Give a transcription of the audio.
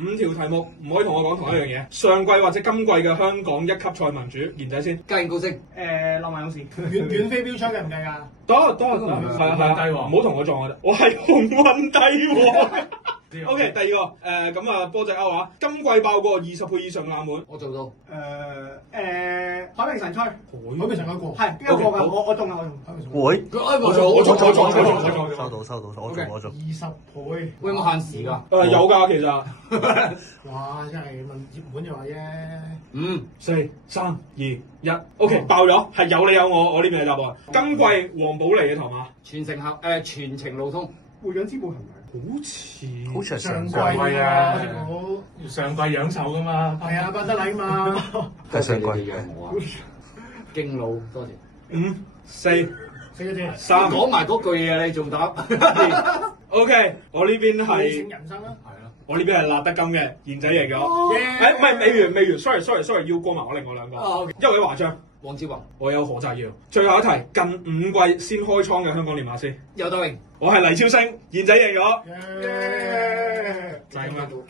5條題目唔可以同我講同一樣嘢。上季或者今季嘅香港一級賽盟主，賢仔先。家燕高升。浪漫勇士。遠飛標槍計唔計㗎？得，係啊，唔好同我撞啊！我係鴻運帝王。OK， 第二個咁啊，波仔歐話，今季爆過20倍以上冷門，我做到。海明神吹，海明神吹過，係邊個過㗎？我中啊，我中。會，我做，我收到，我做。20倍，會有冇限時㗎？有㗎，其實。哇！真係問熱門就話啫。5、4、3、2、1 OK， 爆咗，係有你有我呢邊嘅答案。今季黃寶嚟嘅頭馬，全程路通。會長之寶係咪？好似係上季啊，上季養手㗎嘛。係啊，巴德禮嘛。係上季嘅我啊。經老多謝。 5、4、3講埋嗰句嘢你仲答？OK， 我呢邊係人生啦。係咯。我呢邊係辣得金嘅，賢仔贏咗。唔係未完 ，sorry， 要過埋我另外兩個。一位華將，黃志宏，我有何澤耀。最後一題，近5季先開倉嘅香港練馬師，邱德榮，我係黎超星，賢仔贏咗。就係咁樣。